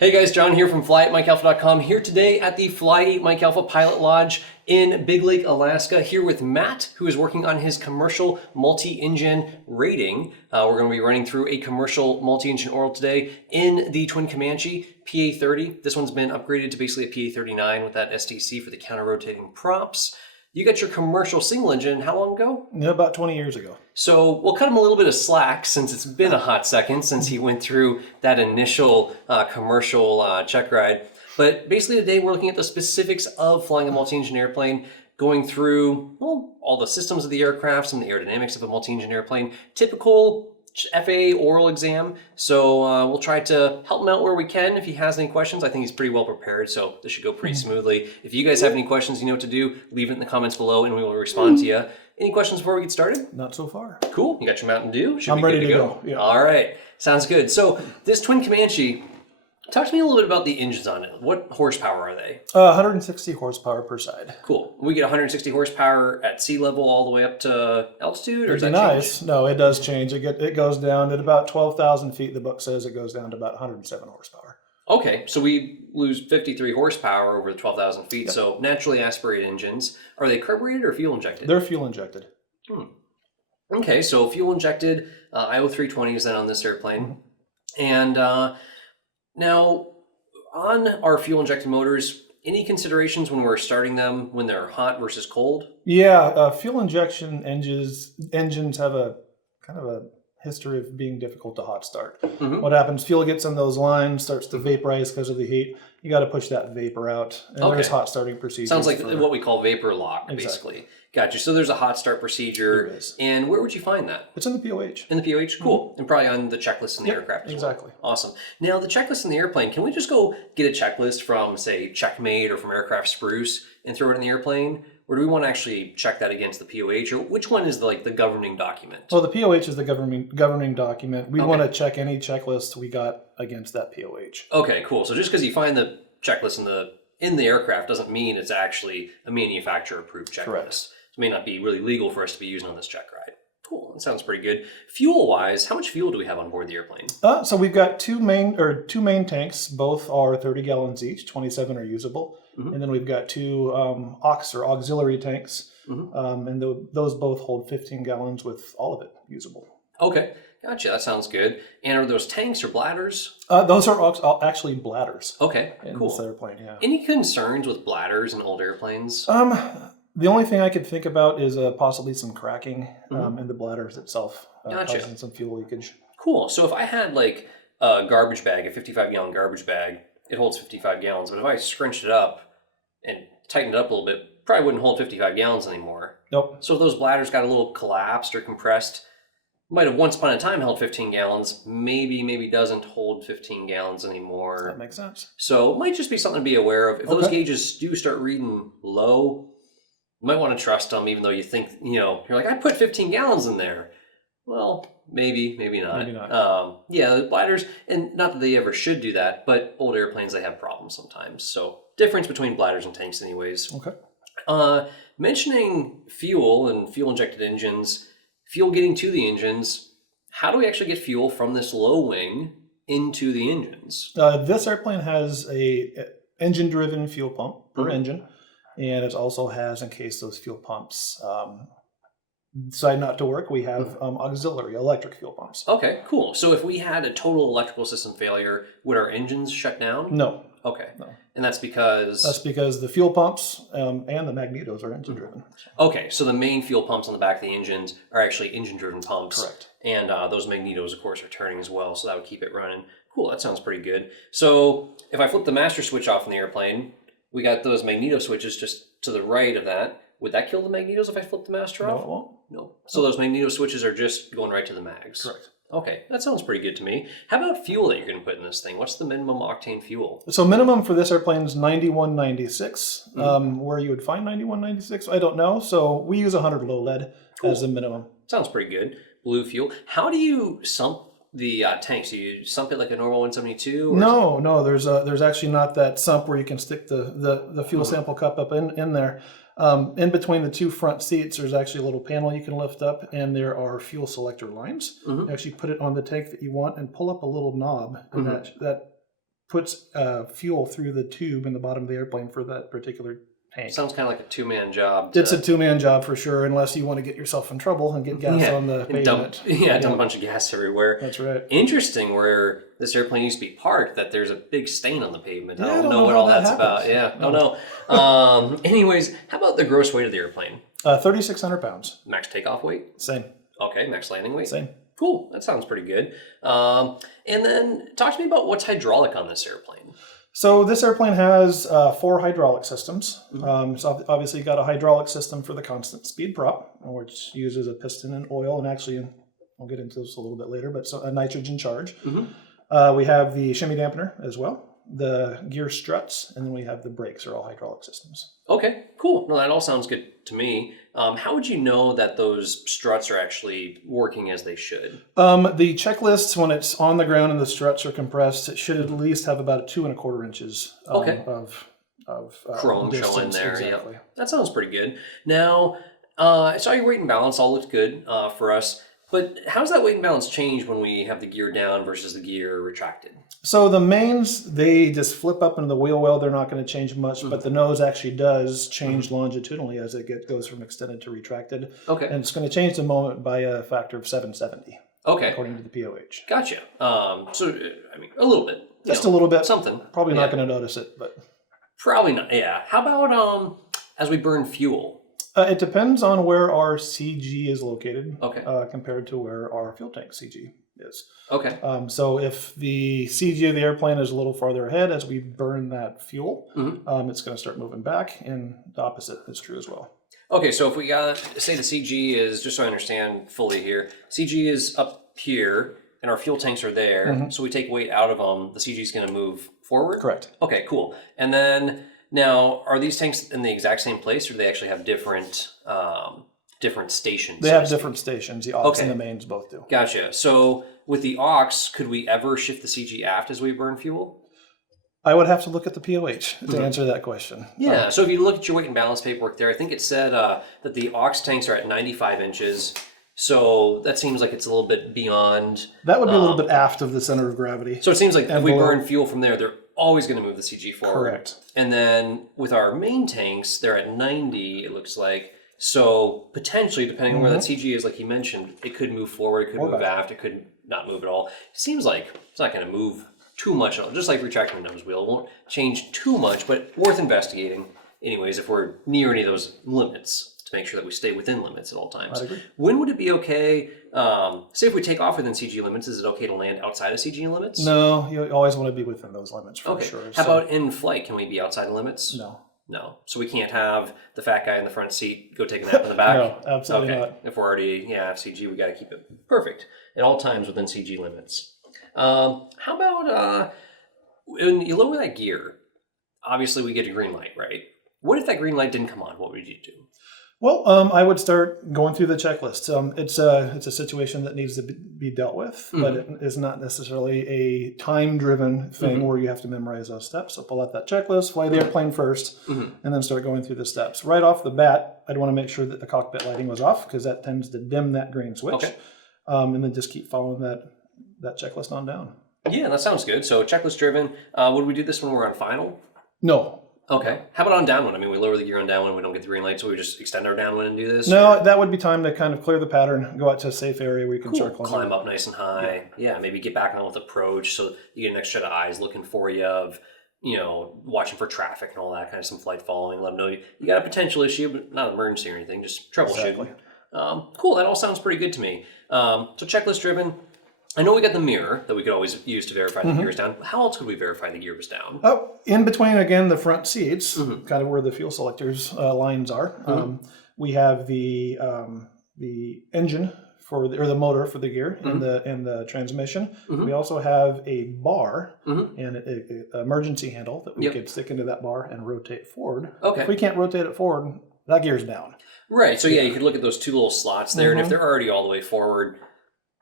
Hey guys, John here from fly@MikeAlpha.com, here today at the Fly Mike Alpha Pilot Lodge in Big Lake, Alaska, here with Matt, who is working on his commercial multi-engine rating. We're going to be running through a commercial multi-engine oral today in the Twin Comanche PA30. This one's been upgraded to basically a PA39 with that STC for the counter-rotating props. You got your commercial single engine how long ago? Yeah, about 20 years ago. So we'll cut him a little bit of slack since it's been a hot second since he went through that initial commercial check ride. But basically today we're looking at the specifics of flying a multi-engine airplane, going through all the systems of the aircraft, some of the aerodynamics of a multi-engine airplane, typical FAA oral exam. So we'll try to help him out where we can. If he has any questions, I think he's pretty well prepared, so this should go pretty smoothly. If you guys have any questions, you know what to do. Leave it in the comments below and we will respond to you. Any questions before we get started? Not so far. Cool. You got your Mountain Dew? I'm ready to go. Yeah. All right. Sounds good. So this Twin Comanche, talk to me a little bit about the engines on it. What horsepower are they? 160 horsepower per side. Cool. We get 160 horsepower at sea level all the way up to altitude? Or It'd be nice. No, it does change. It goes down at about 12,000 feet. The book says it goes down to about 107 horsepower. Okay, so we lose 53 horsepower over the 12,000 feet. Yep. So naturally aspirated engines. Are they carbureted or fuel injected? They're fuel injected. Okay, so fuel injected IO320 is then on this airplane. And now on our fuel injected motors, any considerations when we're starting them when they're hot versus cold? Yeah, fuel injection engines have a kind of a history of being difficult to hot start. What happens, fuel gets in those lines, starts to vaporize because of the heat. You got to push that vapor out, and there's hot starting procedures. Sounds like what we call vapor lock, basically. Gotcha. So there's a hot start procedure. There is. And where would you find that? It's in the POH. In the POH? Cool. And probably on the checklist in the aircraft as exactly. Well. Awesome. Now, the checklist in the airplane, can we just go get a checklist from, say, Checkmate or from Aircraft Spruce and throw it in the airplane? Or do we want to actually check that against the POH? Or which one is the governing document? Well, the POH is the governing document. We want to check any checklist we got against that POH. Okay, cool. So just because you find the checklist in the aircraft doesn't mean it's actually a manufacturer-approved checklist. Correct. It may not be really legal for us to be using on this check ride. Cool. That sounds pretty good. Fuel-wise, how much fuel do we have on board the airplane? So we've got two main tanks. Both are 30 gallons each. 27 are usable. And then we've got two auxiliary tanks. And those both hold 15 gallons with all of it usable. Okay. Gotcha. That sounds good. And are those tanks or bladders? Those are actually bladders. Okay. Cool. This airplane, yeah. Any concerns with bladders in old airplanes? The only thing I could think about is possibly some cracking in the bladders itself, causing some fuel leakage. Cool. So if I had like a garbage bag, a 55-gallon garbage bag, it holds 55 gallons. But if I scrunched it up and tightened it up a little bit, probably wouldn't hold 55 gallons anymore. Nope. So if those bladders got a little collapsed or compressed, might have once upon a time held 15 gallons, maybe doesn't hold 15 gallons anymore. That makes sense. So it might just be something to be aware of. If those gauges do start reading low, you might want to trust them, even though you think, you're like, I put 15 gallons in there. Well, maybe not. Maybe not. Yeah, the bladders, and not that they ever should do that, but old airplanes, they have problems sometimes. So difference between bladders and tanks anyways. Okay. Mentioning fuel and fuel-injected engines, fuel getting to the engines, how do we actually get fuel from this low wing into the engines? This airplane has a engine-driven fuel pump per engine. And it also has, in case those fuel pumps decide not to work, we have auxiliary electric fuel pumps. Okay, cool. So if we had a total electrical system failure, would our engines shut down? No. Okay. No. And that's because? That's because the fuel pumps and the magnetos are engine-driven. Okay, so the main fuel pumps on the back of the engines are actually engine-driven pumps. Correct. And those magnetos, of course, are turning as well, so that would keep it running. Cool, that sounds pretty good. So if I flip the master switch off in the airplane, we got those magneto switches just to the right of that. Would that kill the magnetos if I flip the master off? No, it won't. No. So those magneto switches are just going right to the mags? Correct. Okay, that sounds pretty good to me. How about fuel that you're going to put in this thing? What's the minimum octane fuel? So minimum for this airplane is 9196. Where you would find 9196, I don't know. So we use 100 low lead as the minimum. Sounds pretty good. Blue fuel. How do you sump the tanks? Do you sump it like a normal 172? No. There's actually not that sump where you can stick the fuel sample cup up in there. In between the two front seats, there's actually a little panel you can lift up, and there are fuel selector lines. You actually put it on the tank that you want and pull up a little knob, and that puts fuel through the tube in the bottom of the airplane for that particular tank. Sounds kind of like a two-man job. It's a two-man job for sure, unless you want to get yourself in trouble and get gas on the pavement. Dump a bunch of gas everywhere. That's right. Interesting where this airplane used to be parked, that there's a big stain on the pavement. Yeah, I don't know what all that's happens. about. Yeah, I don't know. Anyways, how about the gross weight of the airplane? 3,600 pounds. Max takeoff weight? Same. Okay, max landing weight? Same. Cool, that sounds pretty good. And then talk to me about what's hydraulic on this airplane. So this airplane has 4 hydraulic systems. So obviously you got a hydraulic system for the constant speed prop, which uses a piston and oil, and actually, I'll get into this a little bit later, but so a nitrogen charge. We have the shimmy dampener as well, the gear struts, and then we have the brakes are all hydraulic systems. Okay, cool. No, that all sounds good to me. How would you know that those struts are actually working as they should? The checklists, when it's on the ground and the struts are compressed, it should at least have about 2 1/4 inches of chrome distance. showing there. Exactly. Yep. That sounds pretty good. Now, I saw your weight and balance all looked good for us, but how's that weight and balance change when we have the gear down versus the gear retracted? So the mains, they just flip up into the wheel well. They're not going to change much, but the nose actually does change longitudinally as it goes from extended to retracted. Okay. And it's going to change the moment by a factor of 770. Okay. According to the POH. Gotcha. So, I mean, a little bit. Just a little bit. Something. Probably not going to notice it, but... Probably not, yeah. How about as we burn fuel? It depends on where our CG is located compared to where our fuel tank CG is. Okay. So if the CG of the airplane is a little farther ahead as we burn that fuel, it's going to start moving back, and the opposite is true as well. Okay, so if we got, say the CG is, just so I understand fully here, CG is up here, and our fuel tanks are there, so we take weight out of them, the CG is going to move forward? Correct. Okay, cool. And then, now, are these tanks in the exact same place, or do they actually have different stations? They have different stations. The aux and the mains both do. Gotcha. So with the aux, could we ever shift the CG aft as we burn fuel? I would have to look at the POH to answer that question. Yeah, so if you look at your weight and balance paperwork there, I think it said that the aux tanks are at 95 inches. So that seems like it's a little bit beyond. That would be a little bit aft of the center of gravity. So it seems like if we burn fuel from there, they're always going to move the CG forward. Correct. And then with our main tanks, they're at 90, it looks like. So potentially, depending on where that CG is, like you mentioned, it could move forward, it could move aft, it could not move at all. It seems like it's not going to move too much, just like retracting the nose wheel. It won't change too much, but worth investigating anyways if we're near any of those limits to make sure that we stay within limits at all times. I'd agree. When would it be okay, say if we take off within CG limits, is it okay to land outside of CG limits? No, you always want to be within those limits for sure. How about in flight? Can we be outside the limits? No. No. So we can't have the fat guy in the front seat go take a nap in the back? No, absolutely not. If we're already, CG, we got to keep it perfect at all times within CG limits. How about when you lower that gear, obviously we get a green light, right? What if that green light didn't come on? What would you do? Well, I would start going through the checklist. It's a situation that needs to be dealt with, but it is not necessarily a time-driven thing where you have to memorize those steps. So pull out that checklist, fly the airplane first, and then start going through the steps. Right off the bat, I'd want to make sure that the cockpit lighting was off because that tends to dim that green switch. Okay. And then just keep following that checklist on down. Yeah, that sounds good. So checklist-driven. Would we do this when we're on final? No. Okay. How about on downwind? I mean, we lower the gear on downwind, we don't get the green light, so we just extend our downwind and do this? No, that would be time to kind of clear the pattern, go out to a safe area where you can circle. Climb up nice and high. Yeah, maybe get back on with approach so you get an extra set of eyes looking for you of, watching for traffic and all that kind of some flight following. Let them know you got a potential issue, but not an emergency or anything, just troubleshooting. Exactly. Cool, that all sounds pretty good to me. So checklist driven. I know we got the mirror that we could always use to verify the gear was down. How else could we verify the gear was down? Oh, in between, again, the front seats, kind of where the fuel selectors lines are, we have the engine or the motor for the gear and the transmission. We also have a bar and an emergency handle that we could stick into that bar and rotate forward. Okay. If we can't rotate it forward, that gear's down. Right. So you could look at those two little slots there, and if they're already all the way forward,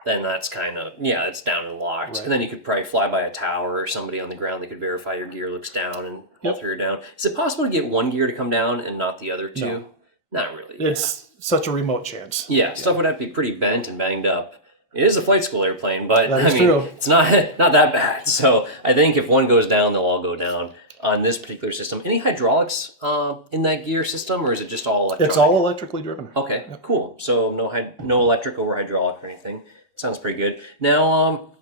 then that's kind of, it's down and locked. Right. And then you could probably fly by a tower or somebody on the ground. They could verify your gear looks down and all three are down. Is it possible to get one gear to come down and not the other two? No. Not really. It's such a remote chance. Yeah, stuff would have to be pretty bent and banged up It is a flight school airplane, but That is I mean, true. it's not that bad. So I think if one goes down, they'll all go down on this particular system. Any hydraulics in that gear system, or is it just all electronic? It's all electrically driven. Okay, cool. So no electric over hydraulic or anything. Sounds pretty good. Now,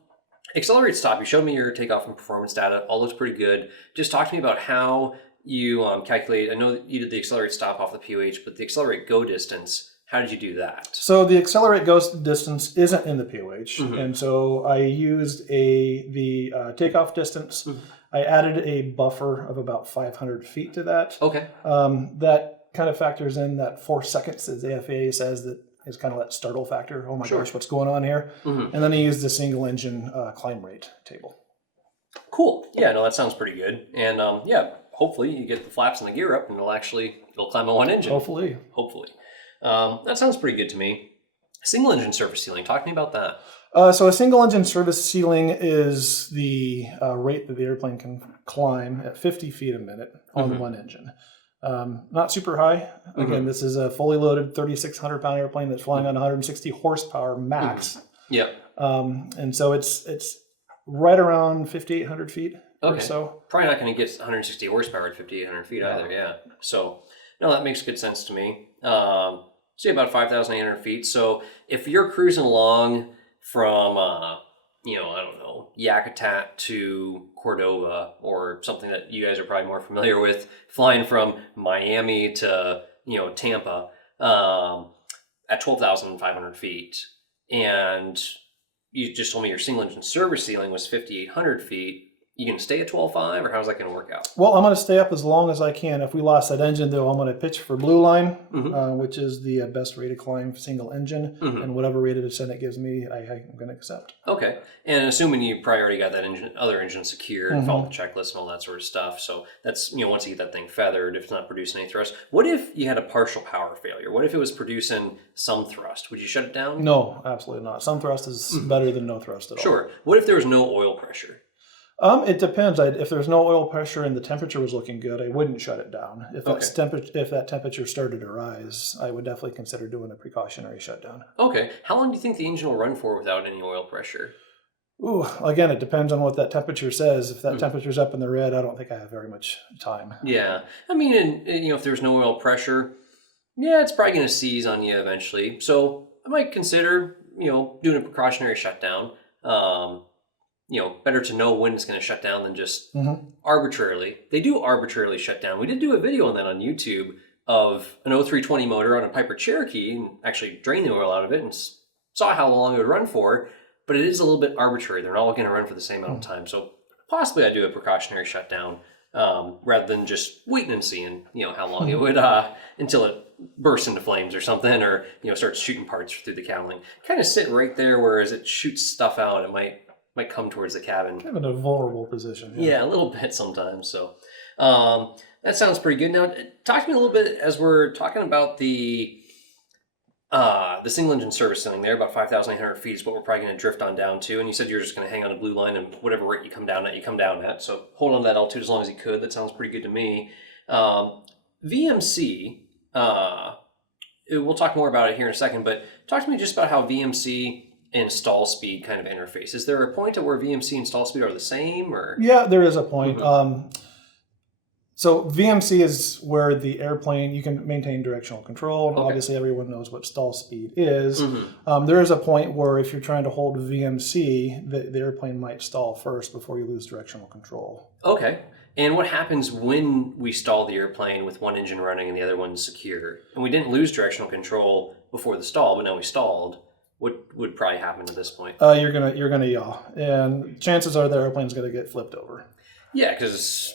accelerate stop. You showed me your takeoff and performance data. All looks pretty good. Just talk to me about how you calculate. I know that you did the accelerate stop off the POH, but the accelerate go distance. How did you do that? So the accelerate go distance isn't in the POH, and so I used the takeoff distance. I added a buffer of about 500 feet to that. Okay. That kind of factors in that 4 seconds, as the FAA says, that is kind of that startle factor. Oh my gosh, what's going on here? And then I used the single engine climb rate table. Cool. Yeah, no, that sounds pretty good. And yeah, hopefully you get the flaps and the gear up and it'll climb on one engine. Hopefully. That sounds pretty good to me. Single engine surface ceiling. Talk to me about that. So a single engine service ceiling is the rate that the airplane can climb at 50 feet a minute on one engine. Not super high. Again, this is a fully loaded 3,600 pound airplane that's flying on 160 horsepower max. Yep. And so it's right around 5,800 feet or so. Probably not going to get 160 horsepower at 5,800 feet either. Yeah. So no, that makes good sense to me. Say about 5,800 feet. So if you're cruising along from, I don't know, Yakutat to Cordova, or something that you guys are probably more familiar with, flying from Miami to, Tampa, at 12,500 feet. And you just told me your single engine service ceiling was 5,800 feet. You can stay at 12.5, or how's that going to work out? Well, I'm going to stay up as long as I can. If we lost that engine, though, I'm going to pitch for Blue Line, which is the best rated climb single engine, and whatever rated ascent it gives me, I'm going to accept. Okay, and assuming you probably already got that other engine secured, and followed the checklist and all that sort of stuff. So that's once you get that thing feathered, if it's not producing any thrust. What if you had a partial power failure? What if it was producing some thrust? Would you shut it down? No, absolutely not. Some thrust is better than no thrust at all. Sure. What if there was no oil pressure? It depends. If there's no oil pressure and the temperature was looking good, I wouldn't shut it down. If that temperature started to rise, I would definitely consider doing a precautionary shutdown. Okay. How long do you think the engine will run for without any oil pressure? Ooh, again, it depends on what that temperature says. If that temperature's up in the red, I don't think I have very much time. Yeah. I mean, if there's no oil pressure, yeah, it's probably going to seize on you eventually. So I might consider, doing a precautionary shutdown. Better to know when it's going to shut down than just arbitrarily. They do arbitrarily shut down. We did do a video on that on YouTube of an 0320 motor on a Piper Cherokee and actually drained the oil out of it and saw how long it would run for, but it is a little bit arbitrary. They're not all going to run for the same amount of time. So possibly I'd do a precautionary shutdown rather than just waiting and seeing, how long it would until it bursts into flames or something, or, starts shooting parts through the cowling. Kind of sit right there, where as it shoots stuff out, it might come towards the cabin. Kind of in a vulnerable position. Yeah, a little bit sometimes. So that sounds pretty good. Now, talk to me a little bit as we're talking about the single engine service ceiling there, about 5,800 feet is what we're probably going to drift on down to. And you said you're just going to hang on a Blue Line, and whatever rate you come down at. So hold on to that altitude as long as you could. That sounds pretty good to me. VMC, we'll talk more about it here in a second, but talk to me just about how VMC and stall speed kind of interface. Is there a point at where VMC and stall speed are the same, or? Yeah, there is a point. So VMC is where the airplane, you can maintain directional control. Okay. Obviously, everyone knows what stall speed is. There is a point where if you're trying to hold VMC, the airplane might stall first before you lose directional control. Okay. And what happens when we stall the airplane with one engine running and the other one secure? And we didn't lose directional control before the stall, but now we stalled. What would probably happen at this point? You're gonna yaw, and chances are the airplane's gonna get flipped over. Yeah, because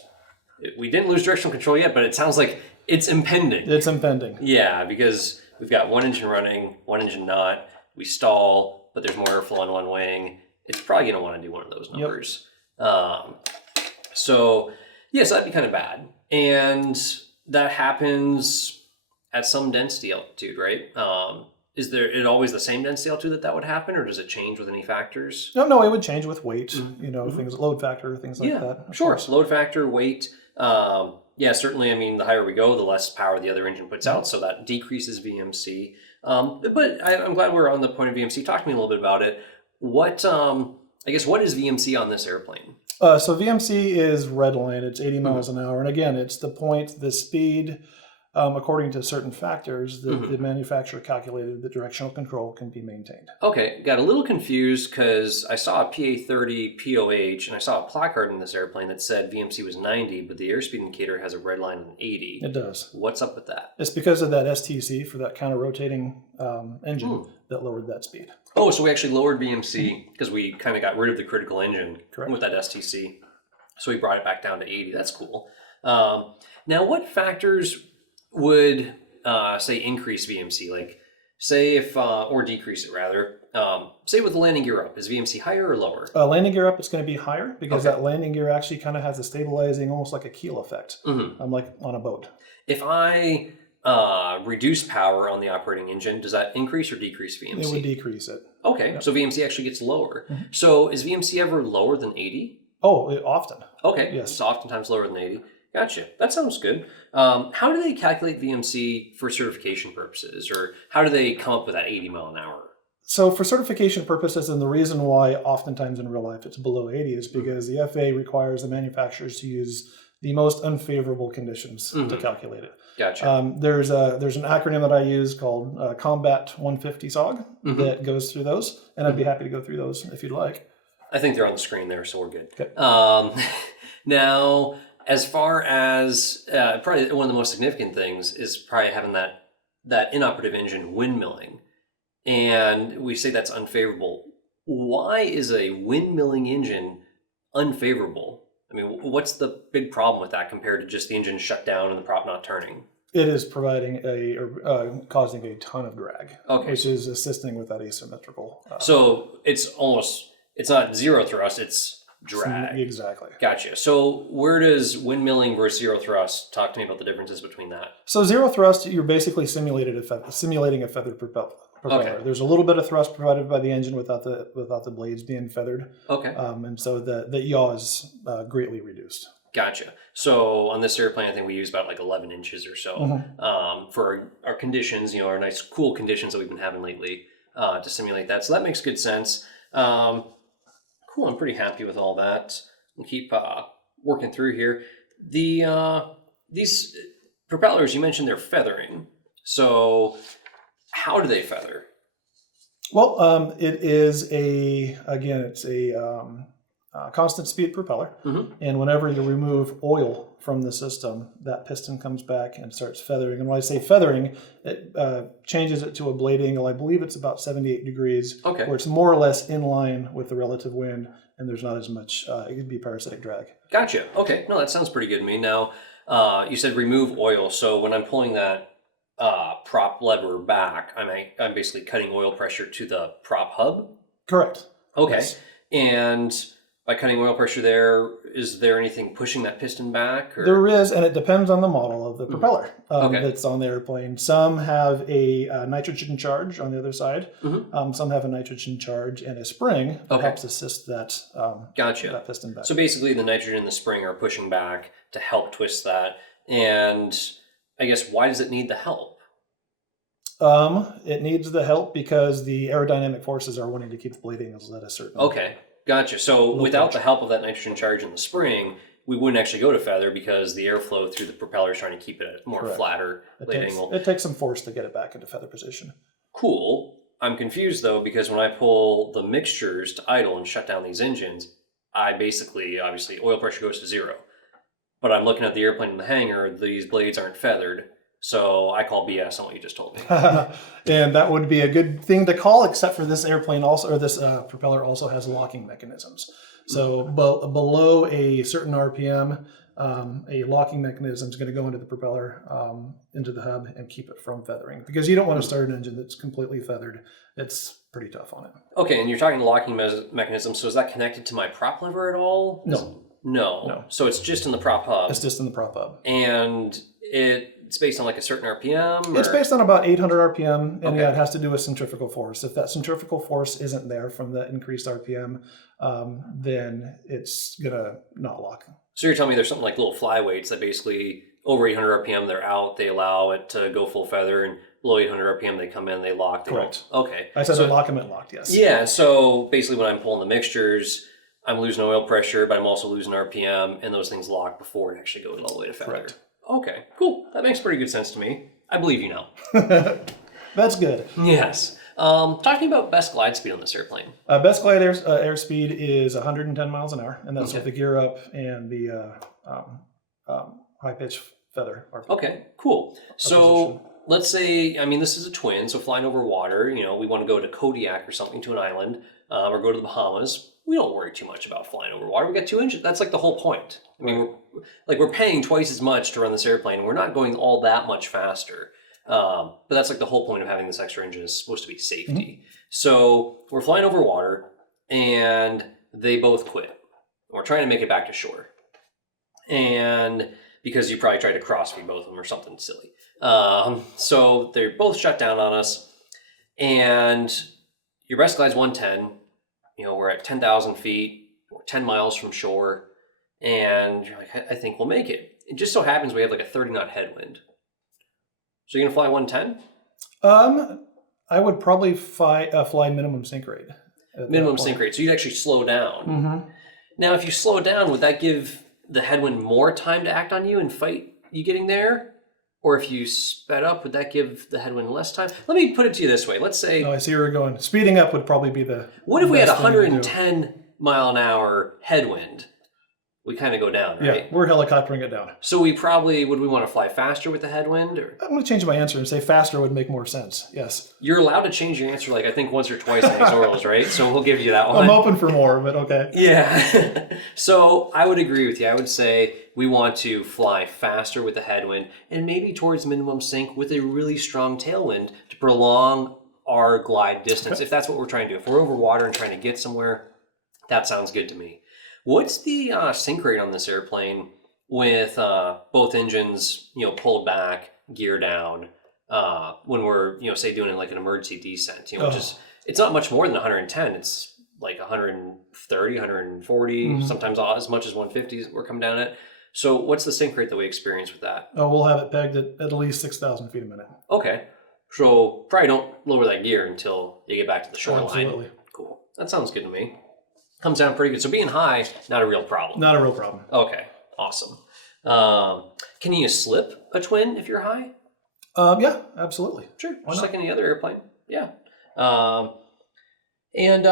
we didn't lose directional control yet, but it sounds like it's impending. It's impending. Yeah, because we've got one engine running, one engine not. We stall, but there's more airflow on one wing. It's probably going to want to do one of those numbers. So that'd be kind of bad. And that happens at some density altitude, right? Is it always the same density altitude that would happen, or does it change with any factors? No, it would change with weight, things, load factor, things like that. Sure. Load factor, weight. Certainly, I mean, the higher we go, the less power the other engine puts out, so that decreases VMC. But I'm glad we're on the point of VMC. Talk to me a little bit about it. What, I guess, what is VMC on this airplane? So VMC is red line. It's 80 miles an hour. And again, it's the point, the speed, according to certain factors that the manufacturer calculated the directional control can be maintained. Okay, got a little confused because I saw a PA30 POH and I saw a placard in this airplane that said VMC was 90, but the airspeed indicator has a red line on 80. It does. What's up with that? It's because of that STC for that counter-rotating engine that lowered that speed. Oh, so we actually lowered VMC because we kind of got rid of the critical engine Correct. with that STC. So we brought it back down to 80. That's cool. Now, what factors would say increase VMC? Like, say if, or decrease it rather. Say with the landing gear up, is VMC higher or lower? Landing gear up, it's going to be higher because that landing gear actually kind of has a stabilizing, almost like a keel effect, like on a boat. If I reduce power on the operating engine, does that increase or decrease VMC? It would decrease it. Okay, so VMC actually gets lower. So is VMC ever lower than 80? Oh, often. Okay, Yes. it's oftentimes lower than 80. Gotcha. That sounds good. How do they calculate VMC for certification purposes, or how do they come up with that 80 mile an hour? So for certification purposes, and the reason why oftentimes in real life it's below 80 is because the FAA requires the manufacturers to use the most unfavorable conditions to calculate it. Gotcha. There's an acronym that I use called Combat 150 SOG that goes through those, and I'd be happy to go through those if you'd like. I think they're on the screen there, so we're good. Okay. Now, as far as probably one of the most significant things is probably having that inoperative engine windmilling. And we say that's unfavorable. Why is a windmilling engine unfavorable? I mean, what's the big problem with that compared to just the engine shut down and the prop not turning? It is providing causing a ton of drag, which is assisting with that asymmetrical. So it's not zero thrust, it's drag. Exactly. Gotcha. So where does windmilling versus zero thrust? Talk to me about the differences between that. So zero thrust, you're basically simulating a feathered propeller. Okay. There's a little bit of thrust provided by the engine without the blades being feathered. Okay. And so the yaw is greatly reduced. Gotcha. So on this airplane, I think we use about like 11 inches or so for our conditions, our nice cool conditions that we've been having lately to simulate that. So that makes good sense. Cool. I'm pretty happy with all that. We'll keep working through here. These propellers, you mentioned they're feathering. So how do they feather? Well, it is it's a constant speed propeller. And whenever you remove oil from the system, that piston comes back and starts feathering. And when I say feathering, it changes it to a blade angle. I believe it's about 78 degrees, where it's more or less in line with the relative wind, and there's not as much, it could be parasitic drag. Gotcha. Okay. No, that sounds pretty good to me. Now, you said remove oil. So when I'm pulling that prop lever back, I'm basically cutting oil pressure to the prop hub? Correct. Okay. Yes. And by cutting oil pressure there, is there anything pushing that piston back? Or? There is, and it depends on the model of the propeller that's on the airplane. Some have a nitrogen charge on the other side. Some have a nitrogen charge and a spring that helps assist that, that piston back. So basically the nitrogen and the spring are pushing back to help twist that. And I guess why does it need the help? It needs the help because the aerodynamic forces are wanting to keep the blade angles at a certain. Okay, gotcha. So without the help of that nitrogen charge in the spring, we wouldn't actually go to feather because the airflow through the propeller is trying to keep it at a more flatter blade angle. It takes some force to get it back into feather position. Cool. I'm confused though because when I pull the mixtures to idle and shut down these engines, obviously oil pressure goes to zero. But I'm looking at the airplane in the hangar, these blades aren't feathered. So I call BS on what you just told me. And that would be a good thing to call, except for this airplane also, or this propeller also has locking mechanisms. So below a certain RPM, a locking mechanism is going to go into the propeller, into the hub, and keep it from feathering. Because you don't want to start an engine that's completely feathered. It's pretty tough on it. Okay, and you're talking locking mechanism. So is that connected to my prop lever at all? No. So it's just in the prop hub. It's just in the prop hub. And it's based on like a certain RPM? It's based on about 800 RPM, and it has to do with centrifugal force. If that centrifugal force isn't there from the increased RPM, then it's going to not lock. So you're telling me there's something like little flyweights that basically over 800 RPM, they're out, they allow it to go full feather, and below 800 RPM, they come in, they lock. They Correct. Okay. I said so, lock them and locked, yes. Yeah, so basically when I'm pulling the mixtures, I'm losing oil pressure, but I'm also losing RPM, and those things lock before it actually goes all the way to failure. Correct. Okay, cool. That makes pretty good sense to me. I believe you now. That's good. Yes. Talking about best glide speed on this airplane. Best glide airspeed is 110 miles an hour, and that's with the gear up and the high pitch feather. Okay, cool. So let's say, I mean, this is a twin, so flying over water, you know, we want to go to Kodiak or something, to an island, or go to the Bahamas. We don't worry too much about flying over water. We got 2 engines. That's like the whole point. I mean, we're paying twice as much to run this airplane. We're not going all that much faster. But that's like the whole point of having this extra engine, is supposed to be safety. So we're flying over water, and they both quit. We're trying to make it back to shore. And because you probably tried to cross-feed both of them or something silly. So they're both shut down on us, and your best glide's 110. You know, we're at 10,000 feet, we're 10 miles from shore, and you're like, I think we'll make it. It just so happens we have like a 30-knot headwind. So you're gonna fly 110? I would probably fly minimum sink rate. Minimum sink rate, so you'd actually slow down. Now, if you slow down, would that give the headwind more time to act on you and fight you getting there? Or if you sped up, would that give the headwind less time? Let me put it to you this way. Let's say... Oh, I see where you're going. Speeding up would probably be the... What if we had a 110 mile an hour headwind? We kind of go down, right? Yeah, we're helicoptering it down. So we probably... Would we want to fly faster with the headwind? Or? I'm going to change my answer and say faster would make more sense. Yes. You're allowed to change your answer, like, I think once or twice on these orals, right? So we'll give you that one. I'm open for more, but okay. Yeah. So I would agree with you. I would say we want to fly faster with the headwind and maybe towards minimum sink with a really strong tailwind to prolong our glide distance, if that's what we're trying to do. If we're over water and trying to get somewhere, that sounds good to me. What's the sink rate on this airplane with both engines, you know, pulled back, gear down, when we're, you know, say doing like an emergency descent, you know, which is, it's not much more than 110. It's like 130, 140, sometimes as much as 150 we're coming down at. So what's the sink rate that we experience with that? Oh, we'll have it pegged at least 6,000 feet a minute. Okay. So probably don't lower that gear until you get back to the shoreline. Absolutely. Cool. That sounds good to me. Comes down pretty good. So being high, not a real problem. Not a real problem. Okay. Awesome. Can you slip a twin if you're high? Yeah, absolutely. Sure. Just like any other airplane. Yeah. And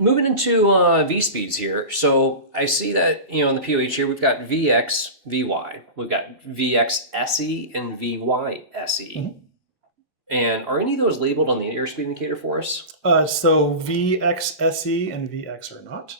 moving into V speeds here. So I see that, you know, in the POH here, we've got VX, VY. We've got VX SE and VY SE. And are any of those labeled on the airspeed indicator for us? So VXSE and VX are not.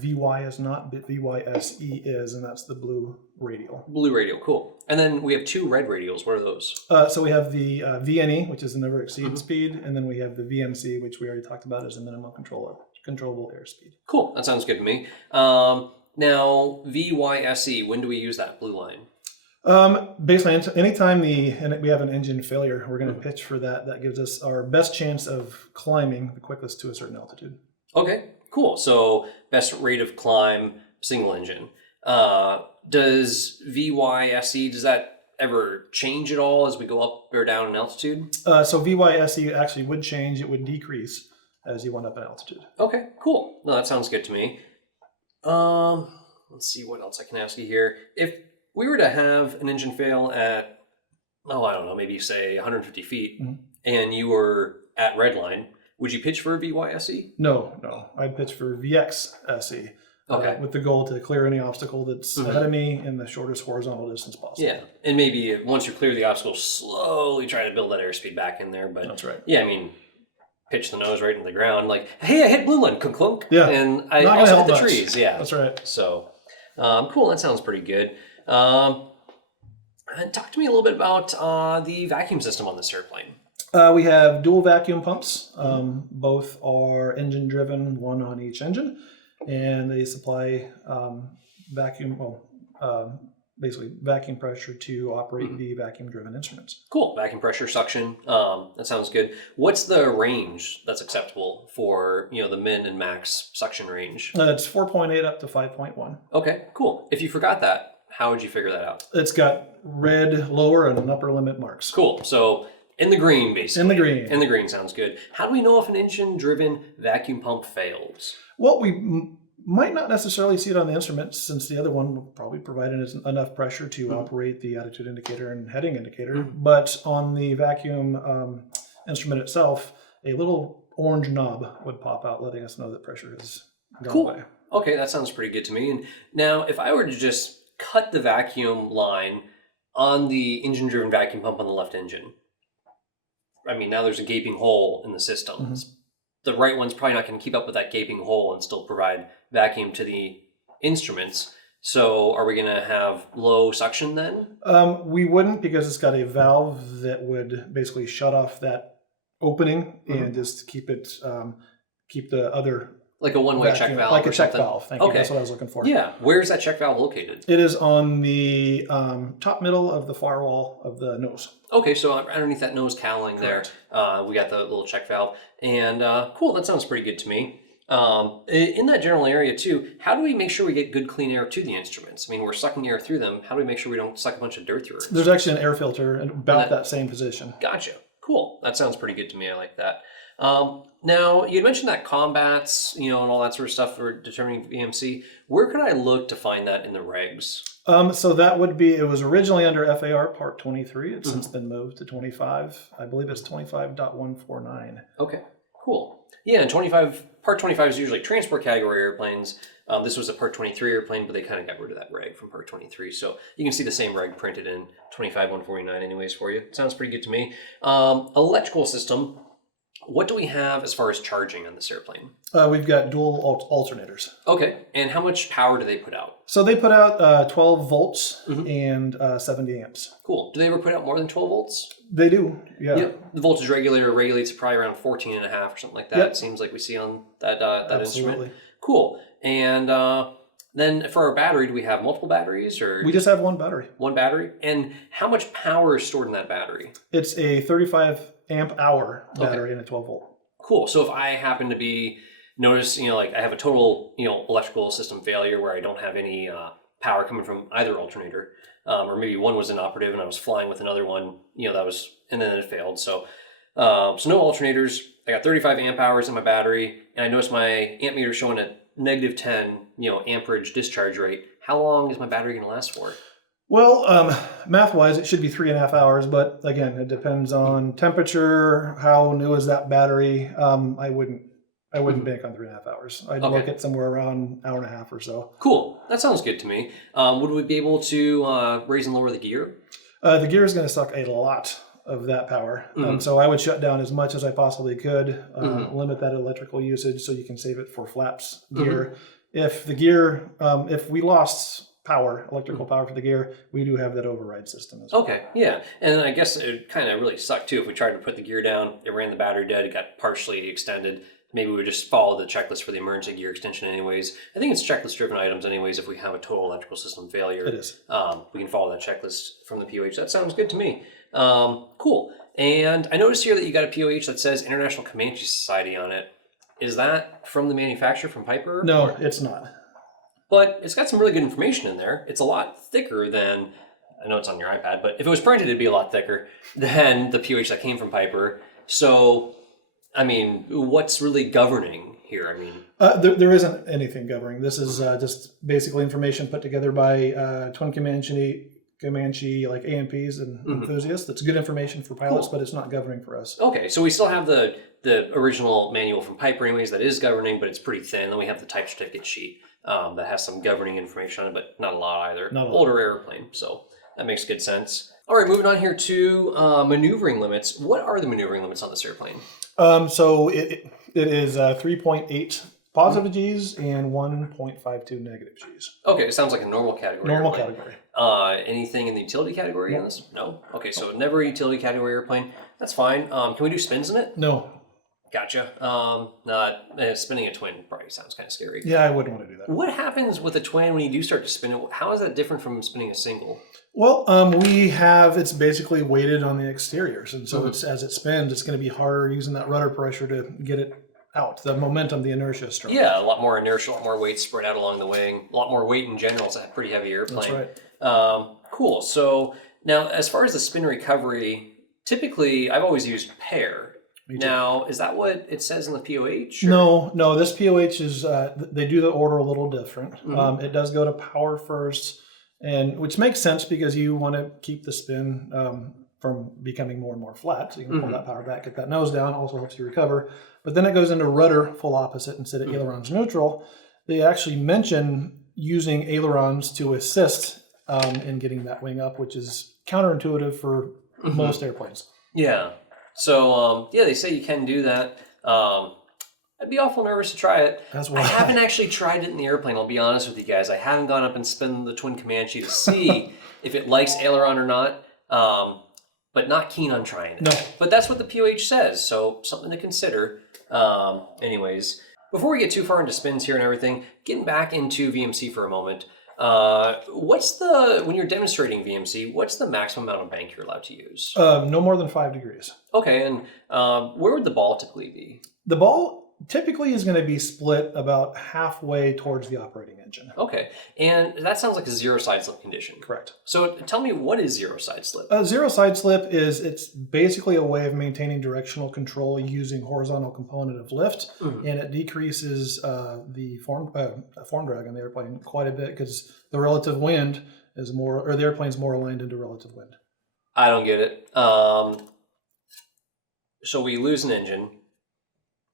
VY is not, but VYSE is, and that's the blue radial. Blue radial, cool. And then we have 2 red radials. What are those? So we have the VNE, which is the never exceed speed, and then we have the VMC, which we already talked about as a minimum controllable airspeed. Cool, that sounds good to me. Now, VYSE, when do we use that blue line? Basically, anytime we have an engine failure, we're going to pitch for that. That gives us our best chance of climbing the quickest to a certain altitude. Okay, cool. So best rate of climb, single engine. Does VYSE, does that ever change at all as we go up or down in altitude? So VYSE actually would change. It would decrease as you went up in altitude. Okay, cool. No, that sounds good to me. Let's see what else I can ask you here. If we were to have an engine fail at, I don't know, maybe say 150 feet, and you were at redline, would you pitch for a VYSE? No. I'd pitch for VXSE. Okay. With the goal to clear any obstacle that's ahead of me in the shortest horizontal distance possible. Yeah, and maybe once you clear the obstacle, slowly try to build that airspeed back in there. But that's right. Yeah, I mean, pitch the nose right into the ground, like, hey, I hit blue line, clunk, clunk. Yeah. And I also hit the much. trees. Yeah, that's right. So, cool. That sounds pretty good. Talk to me a little bit about the vacuum system on this airplane. We have dual vacuum pumps. Both are engine driven, one on each engine, and they supply basically vacuum pressure to operate the vacuum driven instruments. Cool. Vacuum pressure, suction. That sounds good. What's the range that's acceptable for, you know, the min and max suction range? It's 4.8 up to 5.1. Okay, cool. If you forgot that, how would you figure that out? It's got red lower and an upper limit marks. Cool. So In the green, basically. In the green. In the green sounds good. How do we know if an engine-driven vacuum pump fails? Well, we might not necessarily see it on the instrument, since the other one will probably provide enough pressure to operate the attitude indicator and heading indicator. But on the vacuum instrument itself, a little orange knob would pop out, letting us know that pressure has gone away. Okay, that sounds pretty good to me. And now, if I were to just cut the vacuum line on the engine-driven vacuum pump on the left engine, I mean, now there's a gaping hole in the system. The right one's probably not going to keep up with that gaping hole and still provide vacuum to the instruments. So are we going to have low suction then? We wouldn't, because it's got a valve that would basically shut off that opening and just keep it, keep the other... Like a one-way vacuum, check valve. like a check something? valve. Thank you. That's what I was looking for. Yeah. Where's that check valve located? It is on the top middle of the firewall of the nose. Okay, so underneath that nose cowling there, we got the little check valve. And cool, that sounds pretty good to me. In that general area too, how do we make sure we get good clean air to the instruments? I mean, we're sucking air through them. How do we make sure we don't suck a bunch of dirt through it? There's actually an air filter in about that same position. Gotcha. Cool. That sounds pretty good to me. I like that. Now, you mentioned that combats, and all that sort of stuff for determining VMC. Where could I look to find that in the regs? So that would be, it was originally under FAR Part 23. It's since been moved to 25. I believe it's 25.149. Okay, cool. Yeah, and Part 25 is usually transport category airplanes. This was a Part 23 airplane, but they kind of got rid of that reg from Part 23. So you can see the same reg printed in 25.149 anyways for you. Sounds pretty good to me. Electrical system. What do we have as far as charging on this airplane? We've got dual alternators. Okay, and how much power do they put out? So they put out 12 volts and 70 amps. Cool. Do they ever put out more than 12 volts? They do, yeah. Yep. The voltage regulator regulates probably around 14 and a half or something like that. It seems like we see on that instrument. Cool. And then for our battery, do we have multiple batteries, or we just have one battery? One battery. And how much power is stored in that battery? It's a 35 amp hour battery and a 12 volt. Cool. So if I happen to notice, like I have a total, electrical system failure where I don't have any power coming from either alternator, or maybe one was inoperative and I was flying with another one, and then it failed. So, so no alternators. I got 35 amp hours in my battery, and I noticed my amp meter showing at -10, amperage discharge rate. How long is my battery going to last for? Well, math-wise, it should be 3.5 hours, but again, it depends on temperature. How new is that battery? I wouldn't bank on 3.5 hours. I'd look at somewhere around an hour and a half or so. Cool. That sounds good to me. Would we be able to raise and lower the gear? The gear is going to suck a lot of that power. So I would shut down as much as I possibly could, limit that electrical usage so you can save it for flaps gear. If the gear, if we lost electrical power for the gear, we do have that override system as well. Okay, yeah. And I guess it kind of really sucked too if we tried to put the gear down, it ran the battery dead, it got partially extended. Maybe we would just follow the checklist for the emergency gear extension anyways. I think it's checklist driven items anyways. If we have a total electrical system failure, it is. We can follow that checklist from the POH. That sounds good to me. Cool. And I noticed here that you got a POH that says International Comanche Society on it. Is that from the manufacturer, from Piper? No, it's not. But it's got some really good information in there. It's a lot thicker than, I know it's on your iPad, but if it was printed, it'd be a lot thicker than the POH that came from Piper. So, I mean, what's really governing here? I mean, there isn't anything governing. This is just basically information put together by Twin Comanche like AMPs and enthusiasts. That's good information for pilots, but it's not governing for us. Okay, so we still have the original manual from Piper anyways that is governing, but it's pretty thin. Then we have the type certificate sheet that has some governing information on it, but not a lot either. Not a lot. Older airplane, so that makes good sense. All right, moving on here to maneuvering limits. What are the maneuvering limits on this airplane? So it is 3.8 positive Gs and 1.52 negative Gs. Okay, it sounds like a normal category. Normal airplane. category. Anything in the utility category on this? No? Okay, so never a utility category airplane. That's fine. Can we do spins in it? No. Gotcha. Spinning a twin probably sounds kind of scary. Yeah, I wouldn't want to do that. What happens with a twin when you do start to spin it? How is that different from spinning a single? Well, it's basically weighted on the exteriors. And so as it spins, it's going to be harder using that rudder pressure to get it out. The momentum, the inertia is strong. Yeah, a lot more inertia, a lot more weight spread out along the wing, a lot more weight in general. It's a pretty heavy airplane. That's right. Cool. So now, as far as the spin recovery typically I've always used pair. Me too. Now, is that what it says in the POH? No, this POH is, they do the order a little different. It does go to power first, and which makes sense because you want to keep the spin from becoming more and more flat. So you can pull that power back, get that nose down, also helps you recover. But then it goes into rudder full opposite instead of ailerons neutral. They actually mention using ailerons to assist in getting that wing up, which is counterintuitive for most airplanes. Yeah. So, yeah, they say you can do that. I'd be awful nervous to try it. That's why I haven't actually tried it in the airplane, I'll be honest with you guys. I haven't gone up and spun the twin Comanche to see if it likes aileron or not, but not keen on trying it. No. But that's what the POH says, so something to consider. Anyways, before we get too far into spins here and everything, getting back into VMC for a moment, when you're demonstrating VMC, what's the maximum amount of bank you're allowed to use? no more than 5 degrees. Okay, and where would the ball typically be? The ball typically is going to be split about halfway towards the operating engine. Okay, and that sounds like a zero side slip condition. Correct. So tell me, what is zero side slip? Zero side slip it's basically a way of maintaining directional control using horizontal component of lift, and it decreases the form drag on the airplane quite a bit because the relative wind is more, or the airplane's more aligned into relative wind. I don't get it. So we lose an engine,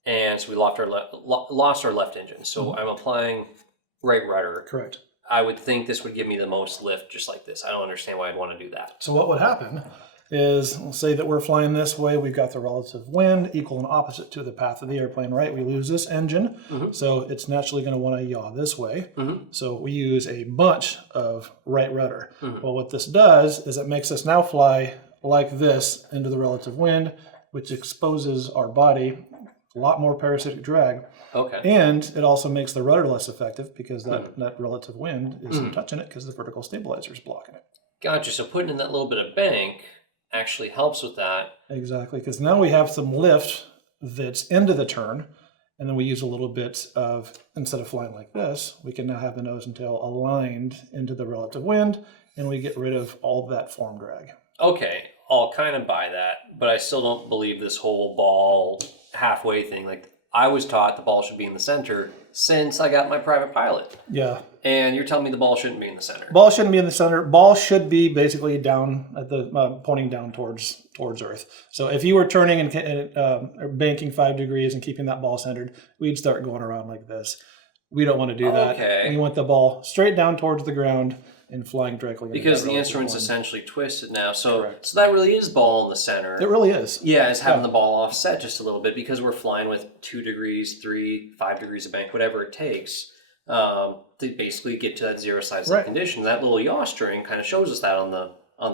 and so we lost our left engine. So I'm applying right rudder. Correct. I would think this would give me the most lift just like this. I don't understand why I'd want to do that. So what would happen is, we'll say that we're flying this way, we've got the relative wind equal and opposite to the path of the airplane, right? We lose this engine, so it's naturally going to want to yaw this way. So we use a bunch of right rudder. Well, what this does is it makes us now fly like this into the relative wind, which exposes our body a lot more parasitic drag. Okay. And it also makes the rudder less effective because that relative wind isn't touching it because the vertical stabilizer is blocking it. Gotcha. So putting in that little bit of bank actually helps with that. Exactly, because now we have some lift that's into the turn, and then we use a little bit of, instead of flying like this, we can now have the nose and tail aligned into the relative wind, and we get rid of all that form drag. Okay, I'll kind of buy that, but I still don't believe this whole ball halfway thing. Like, I was taught the ball should be in the center since I got my private pilot. Yeah. And you're telling me the ball shouldn't be in the center. Ball shouldn't be in the center. Ball should be basically down at the pointing down towards Earth. So if you were turning and banking 5 degrees and keeping that ball centered, we'd start going around like this. We don't want to do that. Okay. We want the ball straight down towards the ground and flying directly into because that the relative instrument's wind. essentially twisted now. So, Correct. so that really is ball in the center. It really is. Yeah, it's having the ball offset just a little bit because we're flying with 2 degrees, 3, 5 degrees of bank, whatever it takes to basically get to that zero side slip condition. That little yaw string kind of shows us that on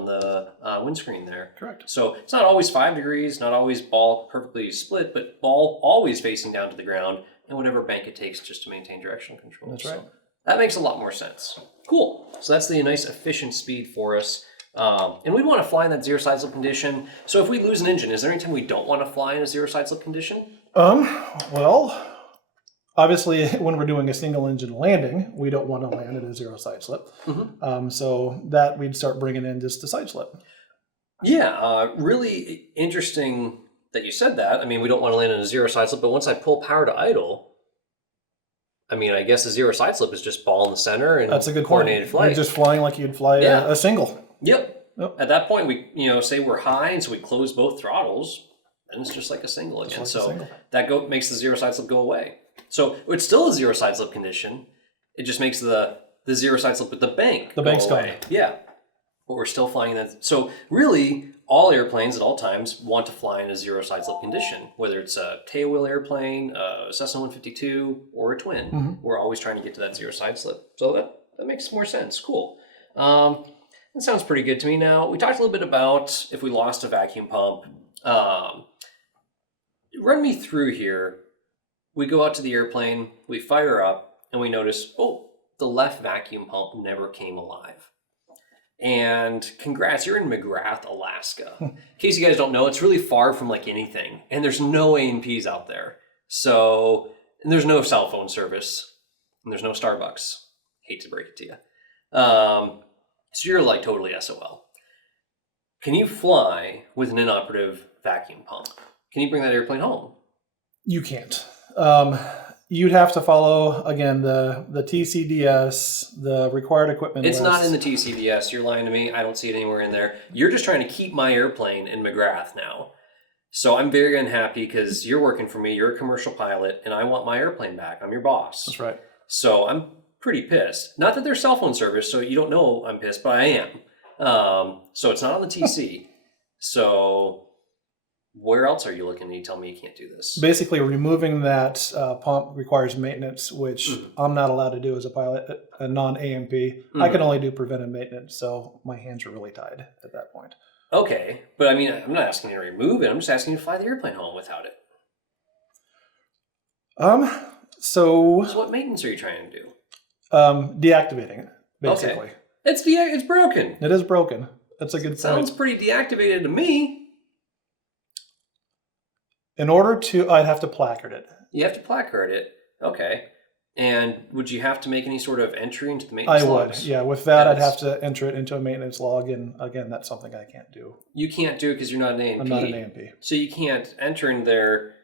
the windscreen there. Correct. So it's not always 5 degrees, not always ball perfectly split, but ball always facing down to the ground and whatever bank it takes just to maintain directional control. That's right. So that makes a lot more sense. Cool. So that's the nice efficient speed for us. And we want to fly in that zero side slip condition. So if we lose an engine, is there any time we don't want to fly in a zero side slip condition? Well, obviously when we're doing a single engine landing, we don't want to land at a zero side slip. So that we'd start bringing in just the side slip. Yeah, really interesting that you said that. I mean, we don't want to land in a zero side slip, but once I pull power to idle, I mean, I guess a zero side slip is just ball in the center and That's a good coordinated point. flight. You're just flying like you'd fly a single. Yep. At that point, we say we're high, and so we close both throttles, and it's just like a single again. That makes the zero side slip go away. So it's still a zero side slip condition. It just makes the zero side slip with the bank. The bank's gone. Yeah. But we're still flying that. So really, all airplanes at all times want to fly in a zero side slip condition, whether it's a tailwheel airplane, a Cessna 152, or a twin. We're always trying to get to that zero side slip. So that makes more sense. Cool. That sounds pretty good to me. Now, we talked a little bit about if we lost a vacuum pump. Run me through here. We go out to the airplane, we fire up, and we notice, oh, the left vacuum pump never came alive. And congrats, you're in McGrath, Alaska. In case you guys don't know, it's really far from like anything, and there's no A&Ps out there. So, and there's no cell phone service, and there's no Starbucks. Hate to break it to you. So you're like totally SOL. Can you fly with an inoperative vacuum pump? Can you bring that airplane home? You can't. You'd have to follow, again, the TCDS, the required equipment It's list. not in the TCDS. You're lying to me. I don't see it anywhere in there. You're just trying to keep my airplane in McGrath now. So I'm very unhappy because you're working for me. You're a commercial pilot, and I want my airplane back. I'm your boss. That's right. So I'm pretty pissed. Not that there's cell phone service, so you don't know I'm pissed, but I am. So it's not on the TC. So where else are you looking? And you tell me you can't do this. Basically, removing that pump requires maintenance, which I'm not allowed to do as a pilot, a non-AMP. I can only do preventive maintenance, so my hands are really tied at that point. Okay, but I mean, I'm not asking you to remove it. I'm just asking you to fly the airplane home without it. So what maintenance are you trying to do? Deactivating it, basically. Okay. It's broken. It is broken. That's a good point. Sounds pretty deactivated to me. In order to, I'd have to placard it. You have to placard it. Okay. And would you have to make any sort of entry into the maintenance logs? I would, yeah. With that, I'd have to enter it into a maintenance log, and again, that's something I can't do. You can't do it because you're not an AMP. I'm not an AMP. So you can't enter in there,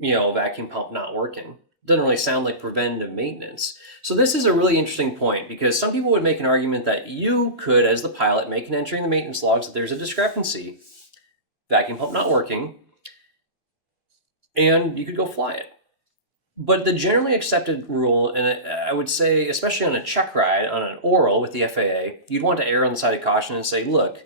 vacuum pump not working. Doesn't really sound like preventative maintenance. So this is a really interesting point because some people would make an argument that you could, as the pilot, make an entry in the maintenance logs that there's a discrepancy, vacuum pump not working, and you could go fly it. But the generally accepted rule, and I would say, especially on a check ride, on an oral with the FAA, you'd want to err on the side of caution and say, look,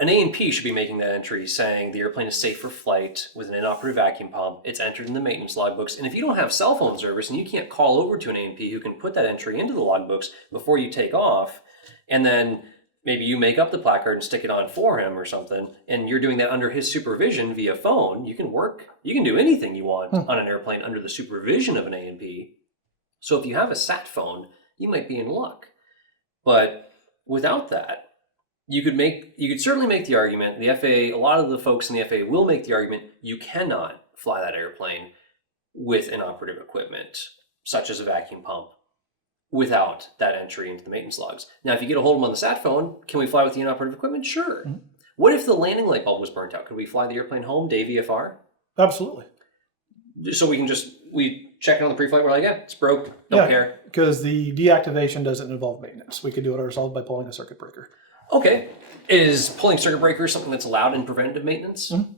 an AMP should be making that entry saying the airplane is safe for flight with an inoperative vacuum pump. It's entered in the maintenance logbooks. And if you don't have cell phone service and you can't call over to an AMP who can put that entry into the logbooks before you take off, and then maybe you make up the placard and stick it on for him or something, and you're doing that under his supervision via phone, you can do anything you want on an airplane under the supervision of an AMP. So if you have a sat phone, you might be in luck. But without that, you could certainly make the argument, the FAA, a lot of the folks in the FAA will make the argument, you cannot fly that airplane with inoperative equipment, such as a vacuum pump, without that entry into the maintenance logs. Now, if you get a hold of them on the sat phone, can we fly with the inoperative equipment? Sure. Mm-hmm. What if the landing light bulb was burnt out? Could we fly the airplane home, day VFR? Absolutely. So we check it on the pre-flight, we're like, yeah, it's broke, don't care. Because the deactivation doesn't involve maintenance. We could do it ourselves by pulling a circuit breaker. Okay. Is pulling circuit breakers something that's allowed in preventative maintenance? Mm-hmm.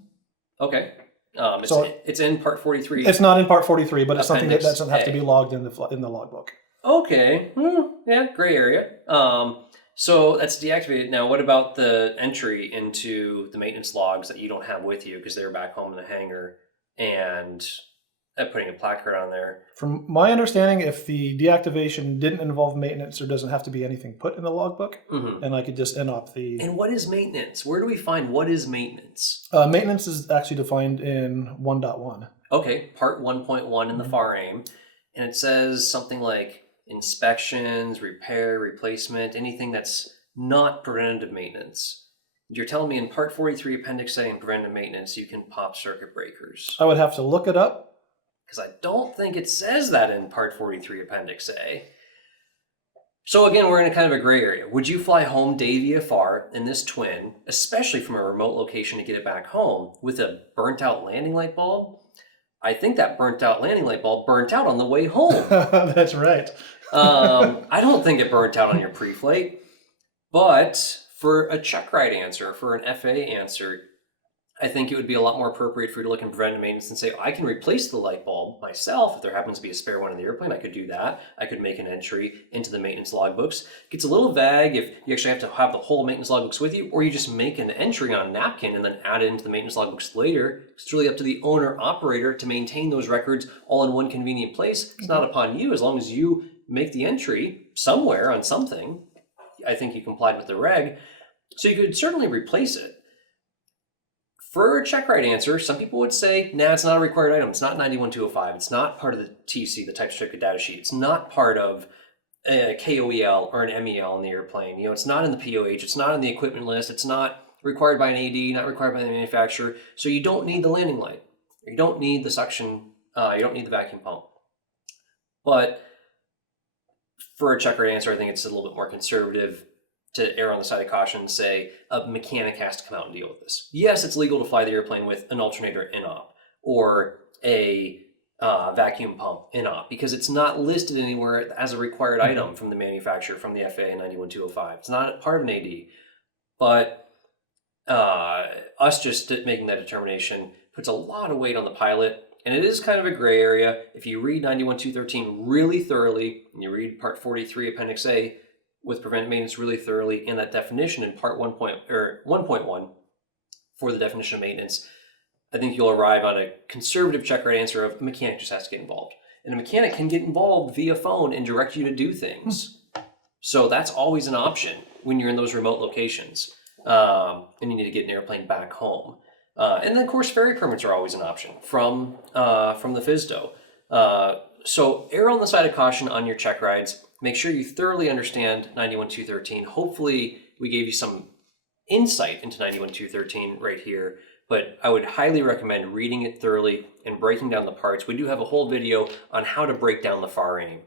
Okay. It's in Part 43. It's not in Part 43, but it's something that doesn't have to be logged in the logbook. Okay. Yeah, gray area. So that's deactivated. Now, what about the entry into the maintenance logs that you don't have with you because they're back home in the hangar and putting a placard on there? From my understanding, if the deactivation didn't involve maintenance, there doesn't have to be anything put in the logbook, and I could just inop the... And what is maintenance? Where do we find what is maintenance? Maintenance is actually defined in 1.1. Okay, Part 1.1 in the FAR AIM, and it says something like inspections, repair, replacement, anything that's not preventative maintenance. You're telling me in Part 43 Appendix A in preventative maintenance, you can pop circuit breakers. I would have to look it up. Because I don't think it says that in Part 43 Appendix A. So again, we're in a kind of a gray area. Would you fly home day VFR in this twin, especially from a remote location to get it back home, with a burnt out landing light bulb? I think that burnt out landing light bulb burnt out on the way home. That's right. I don't think it burnt out on your pre-flight. But for a Checkride answer, for an FAA answer, I think it would be a lot more appropriate for you to look in preventive maintenance and say, I can replace the light bulb myself. If there happens to be a spare one in the airplane, I could do that. I could make an entry into the maintenance logbooks. It gets a little vague if you actually have to have the whole maintenance logbooks with you, or you just make an entry on a napkin and then add it into the maintenance logbooks later. It's really up to the owner-operator to maintain those records all in one convenient place. It's not upon you. As long as you make the entry somewhere on something, I think you complied with the reg. So you could certainly replace it. For a Checkride answer, some people would say, nah, it's not a required item. It's not 91205. It's not part of the TC, the type certificate data sheet. It's not part of a KOEL or an MEL in the airplane. It's not in the POH. It's not in the equipment list. It's not required by an AD, not required by the manufacturer. So you don't need the landing light. You don't need the suction. You don't need the vacuum pump. But for a Checkride answer, I think it's a little bit more conservative. to err on the side of caution, say a mechanic has to come out and deal with this. Yes, it's legal to fly the airplane with an alternator inop or a vacuum pump inop because it's not listed anywhere as a required item from the manufacturer, from the FAA 91205. It's not part of an AD. But us just making that determination puts a lot of weight on the pilot. And it is kind of a gray area. If you read 91213 really thoroughly, and you read Part 43, Appendix A, with preventive maintenance really thoroughly, and that definition in Part 1.1 for the definition of maintenance, I think you'll arrive on a conservative checkride answer of a mechanic just has to get involved. And a mechanic can get involved via phone and direct you to do things. So that's always an option when you're in those remote locations and you need to get an airplane back home. And then, of course, ferry permits are always an option from the FSDO. So err on the side of caution on your check rides. Make sure you thoroughly understand 91213. Hopefully, we gave you some insight into 91213 right here. But I would highly recommend reading it thoroughly and breaking down the parts. We do have a whole video on how to break down the FAR aim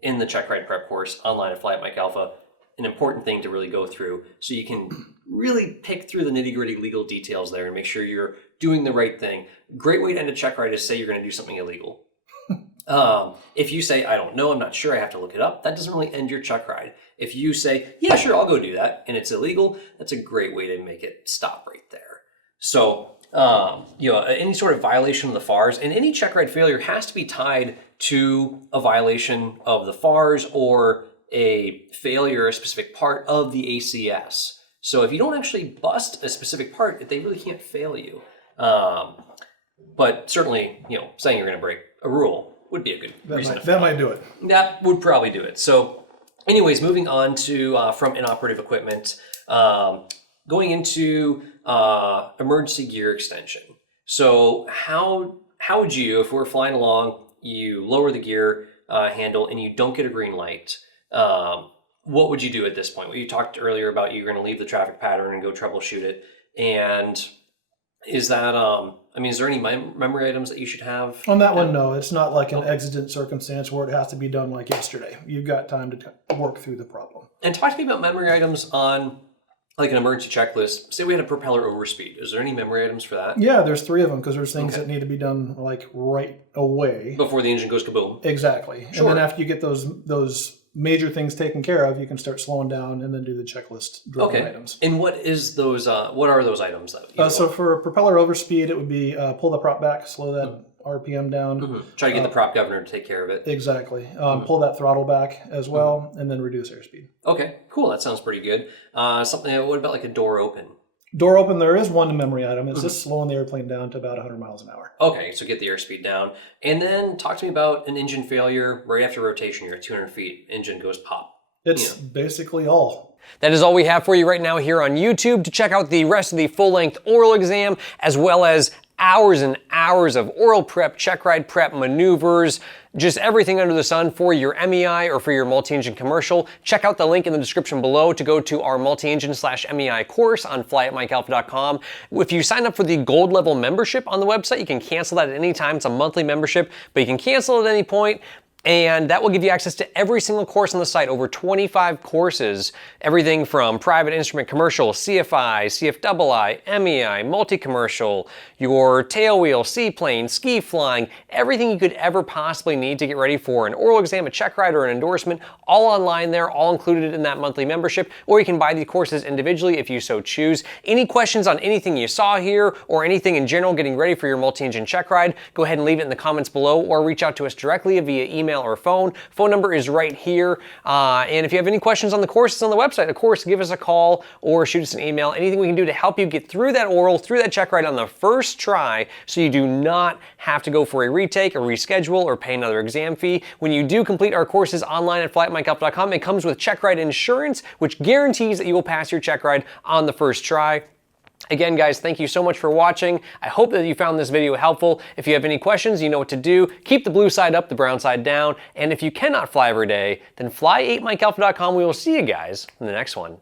in the check ride prep course online at Fly at Mike Alpha. An important thing to really go through so you can really pick through the nitty-gritty legal details there and make sure you're doing the right thing. Great way to end a check ride is say you're going to do something illegal. If you say, I don't know, I'm not sure, I have to look it up, that doesn't really end your check ride. If you say, yeah, sure, I'll go do that, and it's illegal, that's a great way to make it stop right there. So, any sort of violation of the FARs and any check ride failure has to be tied to a violation of the FARs or a failure, a specific part of the ACS. So if you don't actually bust a specific part, they really can't fail you. But certainly, saying you're going to break a rule would be a good reason. That might do it. That would probably do it. So anyways, moving on to from inoperative equipment, going into emergency gear extension. So how would you, if we're flying along, you lower the gear handle and you don't get a green light, what would you do at this point? Well, you talked earlier about you're going to leave the traffic pattern and go troubleshoot it. And is that, is there any memory items that you should have? On that one, no. It's not like an exigent circumstance where it has to be done like yesterday. You've got time to work through the problem. And talk to me about memory items on like an emergency checklist. Say we had a propeller overspeed. Is there any memory items for that? Yeah, there's 3 of them because there's things that need to be done like right away. Before the engine goes kaboom. Exactly. Sure. And then after you get those major things taken care of, you can start slowing down and then do the checklist driven items. And what is those? What are those items that? So for a propeller overspeed, it would be pull the prop back, slow that RPM down. Try to get the prop governor to take care of it. Exactly. Pull that throttle back as well, and then reduce airspeed. Okay, cool. That sounds pretty good. What about like a door open? Door open, there is one memory item. It's just slowing the airplane down to about 100 miles an hour. Okay, so get the airspeed down. And then talk to me about an engine failure right after rotation. You're at 200 feet, engine goes pop. It's basically all. That is all we have for you right now here on YouTube. To check out the rest of the full-length oral exam, as well as hours and hours of oral prep, check ride prep, maneuvers, just everything under the sun for your MEI or for your multi-engine commercial. Check out the link in the description below to go to our multi-engine/MEI course on flyatmikealpha.com. If you sign up for the gold level membership on the website, you can cancel that at any time. It's a monthly membership, but you can cancel at any point. And that will give you access to every single course on the site, over 25 courses, everything from private instrument commercial, CFI, CFII, MEI, multi-commercial, your tailwheel, seaplane, ski flying, everything you could ever possibly need to get ready for an oral exam, a check ride, or an endorsement, all online there, all included in that monthly membership, or you can buy the courses individually if you so choose. Any questions on anything you saw here, or anything in general getting ready for your multi-engine check ride, go ahead and leave it in the comments below, or reach out to us directly via email or phone. Phone number is right here. And if you have any questions on the courses on the website, of course, give us a call or shoot us an email. Anything we can do to help you get through that oral, through that check ride on the first try, so you do not have to go for a retake or reschedule or pay another exam fee. When you do complete our courses online at flyatmikealpha.com, it comes with check ride insurance, which guarantees that you will pass your check ride on the first try. Again, guys, thank you so much for watching. I hope that you found this video helpful. If you have any questions, you know what to do. Keep the blue side up, the brown side down. And if you cannot fly every day, then fly8mikealpha.com. We will see you guys in the next one.